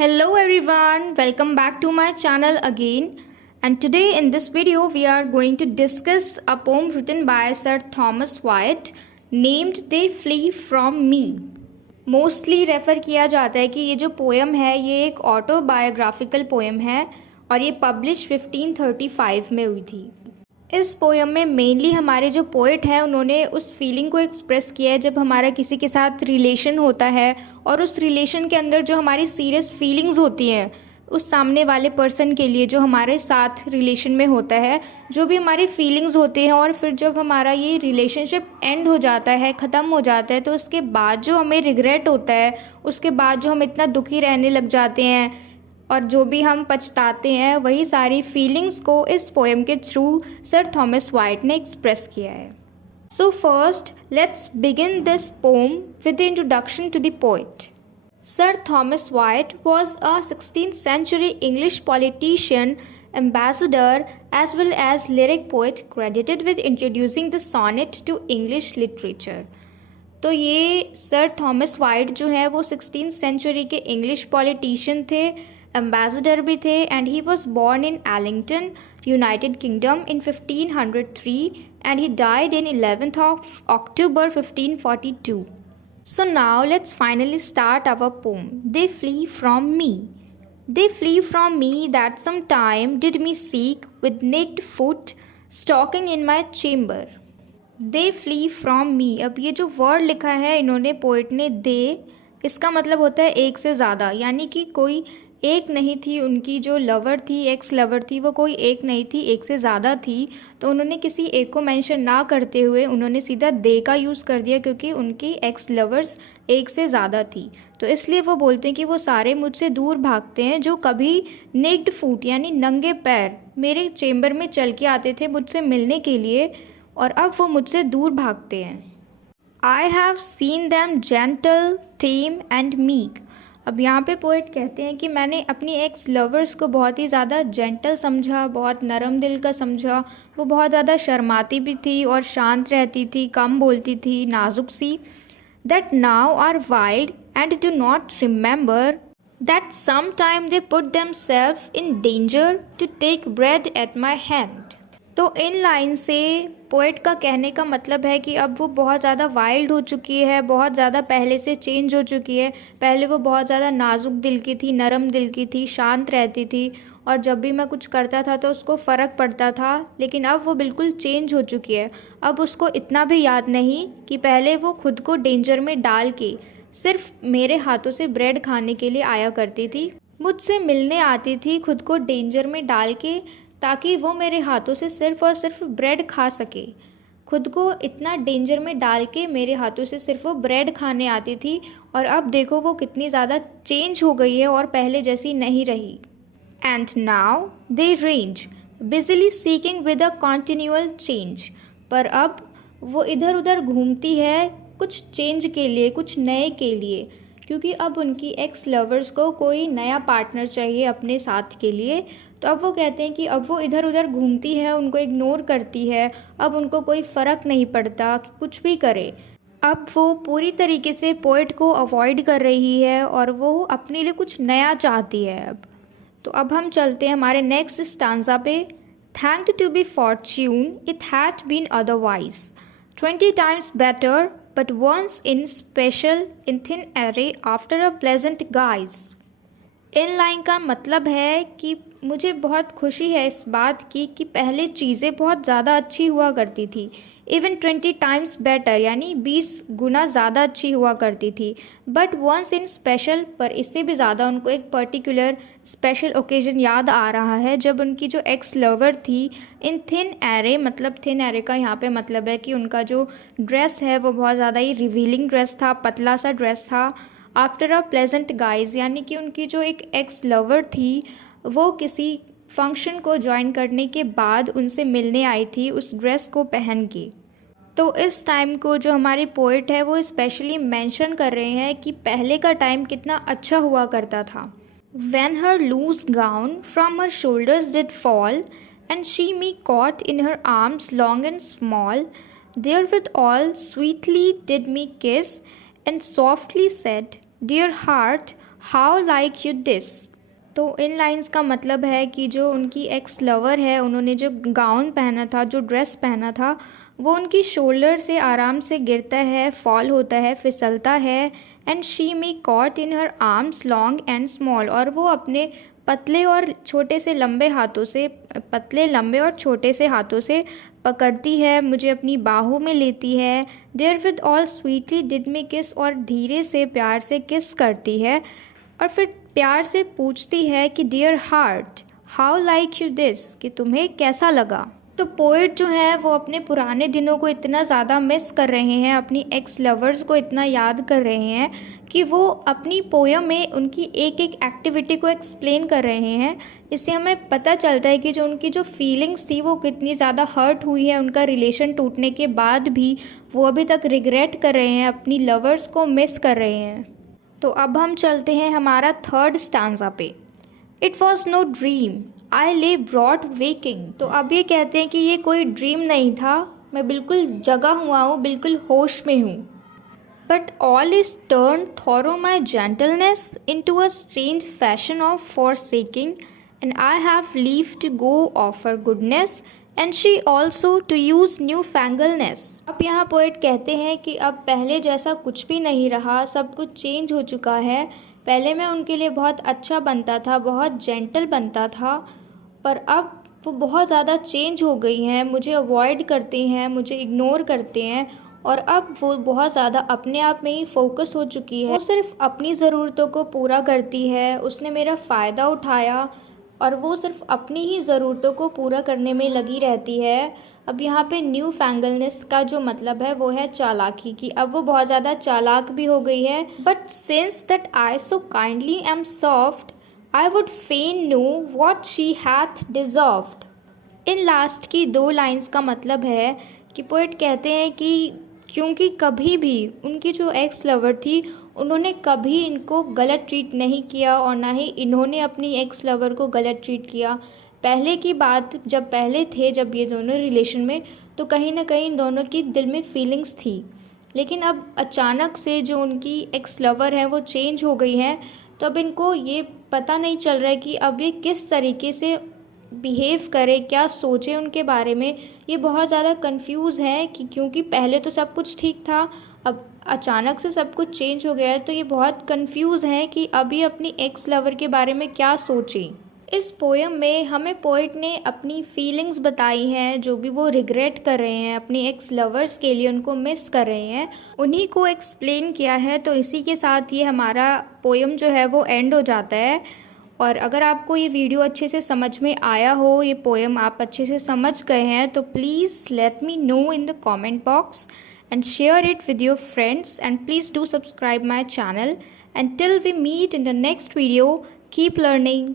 Hello everyone, welcome back to my channel again. And today in this video we are going to discuss a poem written by Sir Thomas Wyatt named They Flee From Me. Mostly refer किया जाता है कि ये जो poem है ये एक autobiographical poem है और ये पब्लिश 1535 में हुई थी। इस पोएम में मेनली हमारे जो पोइट हैं उन्होंने उस फीलिंग को एक्सप्रेस किया है जब हमारा किसी के साथ रिलेशन होता है और उस रिलेशन के अंदर जो हमारी सीरियस फीलिंग्स होती हैं उस सामने वाले पर्सन के लिए जो हमारे साथ रिलेशन में होता है, जो भी हमारी फीलिंग्स होती हैं और फिर जब हमारा ये रिलेशनशिप एंड हो जाता है, ख़त्म हो जाता है, तो उसके बाद जो हमें रिग्रेट होता है, उसके बाद जो हम इतना दुखी रहने लग जाते हैं और जो भी हम पछताते हैं, वही सारी फीलिंग्स को इस पोएम के थ्रू सर थॉमस वाइट ने एक्सप्रेस किया है। So first let's begin this poem with the introduction to the poet. Sir Thomas Wyatt was a 16th century English politician, ambassador, as well as lyric poet credited with introducing the sonnet to English literature. तो ये sir Thomas white जो है वो 16th century के English politician थे, ambassador भी थे, and he was born in Ellington, United kingdom in 1503 and he died in 11th of October 1542. So now let's finally start our poem. They flee from me. They flee from me that sometime did me seek with naked foot, stalking in my chamber. They flee from me. अब ये जो word लिखा है इन्होंने poet ने दे, इसका मतलब होता है एक से ज़्यादा, यानी कि कोई एक नहीं थी, उनकी जो लवर थी, एक्स लवर थी, वो कोई एक नहीं थी, एक से ज़्यादा थी। तो उन्होंने किसी एक को मेंशन ना करते हुए उन्होंने सीधा दे का यूज़ कर दिया क्योंकि उनकी एक्स लवर्स एक से ज़्यादा थी। तो इसलिए वो बोलते हैं कि वो सारे मुझसे दूर भागते हैं जो कभी नेक्ड फूट यानी नंगे पैर मेरे चेम्बर में चल के आते थे मुझसे मिलने के लिए, और अब वो मुझसे दूर भागते हैं। I have seen them gentle, time and meek. अब यहाँ पे पोइट कहते हैं कि मैंने अपनी एक्स लवर्स को बहुत ही ज़्यादा जेंटल समझा, बहुत नरम दिल का समझा। वो बहुत ज़्यादा शर्माती भी थी और शांत रहती थी, कम बोलती थी, नाजुक सी। That now are wild and do not remember that some time they put themselves in danger to take bread at my hand. तो इन लाइन से पोएट का कहने का मतलब है कि अब वो बहुत ज़्यादा वाइल्ड हो चुकी है, बहुत ज़्यादा पहले से चेंज हो चुकी है। पहले वो बहुत ज़्यादा नाजुक दिल की थी, नरम दिल की थी, शांत रहती थी और जब भी मैं कुछ करता था तो उसको फ़र्क पड़ता था, लेकिन अब वो बिल्कुल चेंज हो चुकी है। अब उसको इतना भी याद नहीं कि पहले वो खुद को डेंजर में डाल के सिर्फ मेरे हाथों से ब्रेड खाने के लिए आया करती थी, मुझसे मिलने आती थी खुद को डेंजर में डाल के ताकि वो मेरे हाथों से सिर्फ़ और सिर्फ ब्रेड खा सके। खुद को इतना डेंजर में डाल के मेरे हाथों से सिर्फ वो ब्रेड खाने आती थी और अब देखो वो कितनी ज़्यादा चेंज हो गई है और पहले जैसी नहीं रही। एंड नाउ दे रेंज बिजली seeking with a continual change. पर अब वो इधर उधर घूमती है कुछ चेंज के लिए, कुछ नए के लिए, क्योंकि अब उनकी एक्स लवर्स को कोई नया पार्टनर चाहिए अपने साथ के लिए। तो अब वो कहते हैं कि अब वो इधर उधर घूमती है, उनको इग्नोर करती है, अब उनको कोई फ़र्क नहीं पड़ता कि कुछ भी करे। अब वो पूरी तरीके से पोइट को अवॉइड कर रही है और वो अपने लिए कुछ नया चाहती है अब। तो अब हम चलते हैं हमारे नेक्स्ट स्टांजा पे। Thanked to be fortune it had been otherwise 20 times better but once in special in thin array after a pleasant guise। In line का मतलब है कि मुझे बहुत खुशी है इस बात की कि पहले चीज़ें बहुत ज़्यादा अच्छी हुआ करती थी, इवन 20 times बेटर यानी 20 गुना ज़्यादा अच्छी हुआ करती थी। बट वंस इन स्पेशल, पर इससे भी ज़्यादा उनको एक पर्टिकुलर स्पेशल ओकेजन याद आ रहा है जब उनकी जो एक्स लवर थी इन थिन एरे, मतलब थिन एरे का यहाँ पे मतलब है कि उनका जो ड्रेस है वो बहुत ज़्यादा ही रिवीलिंग ड्रेस था, पतला सा ड्रेस था। आफ्टर अ प्लेजेंट गाइज यानी कि उनकी जो एक एक्स लवर थी वो किसी फंक्शन को ज्वाइन करने के बाद उनसे मिलने आई थी उस ड्रेस को पहन के। तो इस टाइम को जो हमारे पोइट है वो स्पेशली मेंशन कर रहे हैं कि पहले का टाइम कितना अच्छा हुआ करता था। When her loose gown from her shoulders did fall, and she me caught in her arms long and small, therewithal sweetly did me kiss, and softly said, Dear heart, how like you this. तो इन lines का मतलब है कि जो उनकी x lover है, उन्होंने जो गाउन पहना था, जो ड्रेस पहना था, वो उनकी शोल्डर से आराम से गिरता है, फॉल होता है, फिसलता है। And she may caught in her arms long and small, और वो अपने पतले और छोटे से लंबे हाथों से, पतले लंबे और छोटे से हाथों से पकड़ती है, मुझे अपनी बाहों में लेती है। There with all sweetly did me kiss, और धीरे से प्यार से किस करती है, और फिर प्यार से पूछती है कि dear heart how like you this, कि तुम्हें कैसा लगा। तो पोइट जो है वो अपने पुराने दिनों को इतना ज़्यादा मिस कर रहे हैं, अपनी एक्स लवर्स को इतना याद कर रहे हैं कि वो अपनी पोयम में उनकी एक एक एक्टिविटी को एक्सप्लेन कर रहे हैं। इससे हमें पता चलता है कि जो उनकी जो फीलिंग्स थी वो कितनी ज़्यादा हर्ट हुई है, उनका रिलेशन टूटने के बाद भी वो अभी तक रिग्रेट कर रहे हैं, अपनी लवर्स को मिस कर रहे हैं। तो अब हम चलते हैं हमारा थर्ड स्टांजा पे। It was no dream I lay broad waking. तो अब ये कहते हैं कि ये कोई ड्रीम नहीं था, मैं बिल्कुल जगा हुआ हूँ, बिल्कुल होश में हूँ। But all is turn thorough my gentleness into a strange fashion of forsaking, and I have leave to go of her goodness and she also to use newfangleness. अब यहाँ पोएट कहते हैं कि अब पहले जैसा कुछ भी नहीं रहा, सब कुछ चेंज हो चुका है। पहले मैं उनके लिए बहुत अच्छा बनता था, बहुत जेंटल बनता था, पर अब वो बहुत ज़्यादा चेंज हो गई हैं, मुझे अवॉइड करते हैं, मुझे इग्नोर करते हैं, और अब वो बहुत ज़्यादा अपने आप में ही फोकस हो चुकी है। वो सिर्फ अपनी ज़रूरतों को पूरा करती है, उसने मेरा फ़ायदा उठाया और वो सिर्फ अपनी ही ज़रूरतों को पूरा करने में लगी रहती है। अब यहाँ पे न्यू फैंगलनेस का जो मतलब है वो है चालाकी की, अब वो बहुत ज़्यादा चालाक भी हो गई है। But since that I so kindly am soft I would fain know what she hath deserved. इन लास्ट की दो लाइंस का मतलब है कि पोएट कहते हैं कि क्योंकि कभी भी उनकी जो एक्स लवर थी, उन्होंने कभी इनको गलत ट्रीट नहीं किया और ना ही इन्होंने अपनी एक्स लवर को गलत ट्रीट किया। पहले की बात, जब पहले थे, जब ये दोनों रिलेशन में, तो कहीं ना कहीं इन दोनों की दिल में फीलिंग्स थी। लेकिन अब अचानक से जो उनकी एक्स लवर है वो चेंज हो गई हैं, तो अब इनको ये पता नहीं चल रहा है कि अब ये किस तरीके से बिहेव करे, क्या सोचे उनके बारे में। ये बहुत ज़्यादा कंफ्यूज है कि क्योंकि पहले तो सब कुछ ठीक था, अब अचानक से सब कुछ चेंज हो गया है, तो ये बहुत कंफ्यूज हैं कि अभी अपनी एक्स लवर के बारे में क्या सोचें। इस पोएम में हमें पोइट ने अपनी फीलिंग्स बताई हैं, जो भी वो रिग्रेट कर रहे हैं अपनी एक्स लवर्स के लिए, उनको मिस कर रहे हैं, उन्हीं को एक्सप्लेन किया है। तो इसी के साथ ये हमारा पोएम जो है वो एंड हो जाता है। और अगर आपको ये वीडियो अच्छे से समझ में आया हो, ये पोएम आप अच्छे से समझ गए हैं, तो please let me know in the comment box and share it with your friends, and please do subscribe my channel. Until we meet in the next video, keep learning.